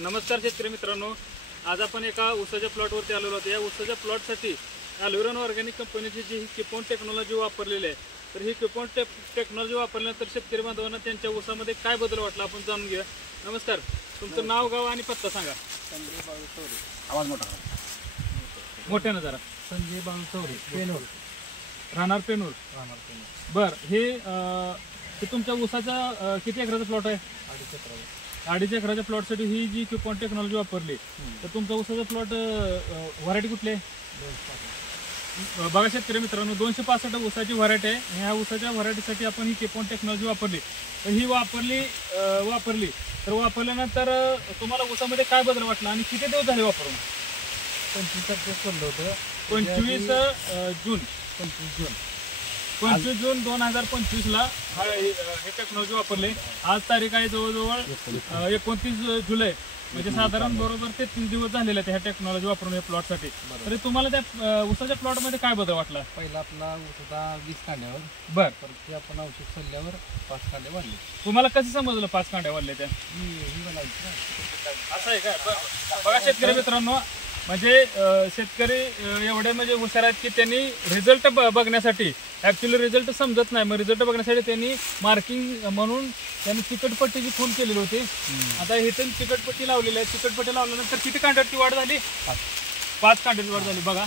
नमस्कार शेतकरी मित्रांनो, आज आपण एका ऊसाच्या प्लॉटवरती आलेलो आहोत। या ऊसाच्या प्लॉटसाठी ॲल्युरॉन ऑर्गॅनिक कंपनीची जी किपॉन टेक्नॉलॉजी वापरलेली आहे, तर ही किपॉन टेक्नॉलॉजी वापरल्यानंतर शेतकरी बांधवांना त्यांच्या ऊसामध्ये काय बदल वाटला आपण जाणून घेऊया। नमस्कार, तुमचं नाव, गाव आणि पत्ता सांगा। संजय बाळू चौरे, आवाज मोठा मोठ्यानं जरा। संजय बाळू चौरे, पेनूर, राहणार पेनूर। बर, हे तुमच्या ऊसाचा किती एकराचा प्लॉट आहे? 2.5 एकराच्या प्लॉटसाठी ही जी किपॉन टेक्नॉलॉजी वापरली, तर तुमचा ऊसाचा प्लॉट व्हरायटी कुठली आहे? बघा शेतकरी मित्रांनो, 265 ऊसाची व्हरायटी आहे। ह्या ऊसाच्या व्हरायटीसाठी आपण ही किपॉन टेक्नॉलॉजी वापरली, तर ही वापरली तर वापरल्यानंतर तुम्हाला ऊसामध्ये काय बदल वाटला आणि किती दिवस झाले वापरून? 25 तारखेला सोडलं होतं, 25 जून 25 जून 2025 ला हे टेक्नॉलॉजी वापरली। आज तारीख आहे जवळजवळ 29 जुलै, म्हणजे साधारण बरोबर 33 दिवस झालेले आहेत ह्या टेक्नॉलॉजी वापरून या प्लॉटसाठी। तरी तुम्हाला त्या ऊसाच्या प्लॉटमध्ये काय बदल वाटला? पहिला आपला ऊस होता 20 कांड्यावर, बर, तर ते आपण औषध सोडल्यावर 5 कांडे वाढले। तुम्हाला कसं समजलं 5 कांड्या वाढल्या त्या? ही बनायची ना, असं आहे का? बघा शेतकरी मित्रांनो, म्हणजे शेतकरी एवढे म्हणजे हुशार आहेत की त्यांनी रिझल्ट बघण्यासाठी, ॲक्च्युली रिझल्ट समजत नाही, मग रिझल्ट बघण्यासाठी त्यांनी मार्किंग म्हणून त्यांनी चिकटपट्टीची खून केलेली होती। आता इथे चिकटपट्टी लावलेली आहे। चिकटपट्टी लावल्यानंतर किती कांड्याची वाढ झाली? 5 कांड्याची वाढ झाली। बघा,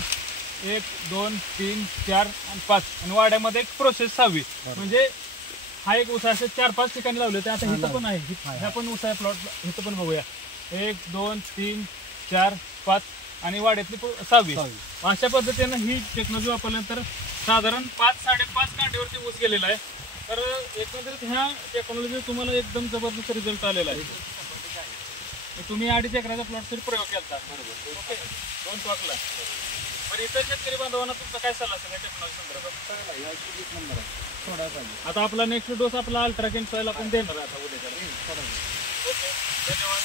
1 2 3 4 आणि 5, आणि वाड्यामध्ये एक प्रोसेस 6वी, म्हणजे हा एक ऊस असे 4-5 ठिकाणी लावले होते। आता इथं पण आहे, ह्या पण ऊस आहे प्लॉट, इथं पण बघूया, 1 2 3 4 5 आणि वाड्यातली 6वी। अशा पद्धतीनं ही टेक्नॉलॉजी वापरल्यानंतर साधारण 5-5.5 कांड्यावरती ऊस गेलेला आहे। तर एकंदरीत ह्या टेक्नॉलॉजी तुम्हाला एकदम जबरदस्त रिझल्ट आलेला आहे। तुम्ही 2.5 एकराचा प्लॉटसाठी प्रयोग केला, बरोबर? ओके, 2 प्लॉटला। पण इतर शेतकरी बांधवांना तुमचा काय सल्ला असेल या टेक्नॉलॉजी संदर्भात? सोडा पाहिजे। आता आपला नेक्स्ट डोस आपला अल्ट्राकेन सॉइल आपण देणार आहे आता उद्याच्याला। ओके, धन्यवाद।